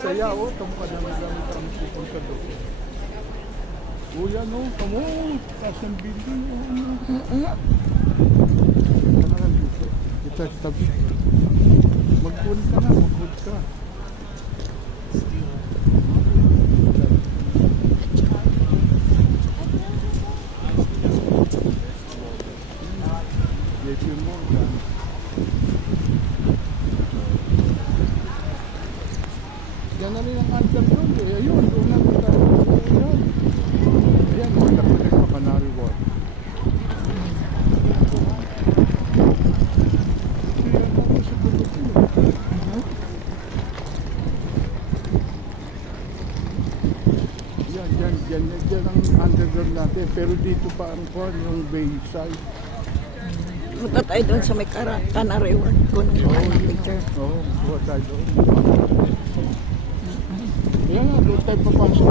Saya o, tampa na nagamit ang pupunta doon. O yan o, kamo, taas ng building o ano. Kanalan dito, kita sa tabi. Mag-good ka na, mag-good ka. JP Morgan. Yan na rin ang underground eh. Ayun, doon na tayo. Ayan. Ayan, wala pa rin Canary Wharf. Ayan ako sa Philippines. Yan ang underground natin. Pero dito pa ang kwan, yung Bayside. Punta tayo doon sa may Canary Wharf. Kunin mo ang picture. Oo, kuha tayo doon. Ayan nga, doon tayo papasok.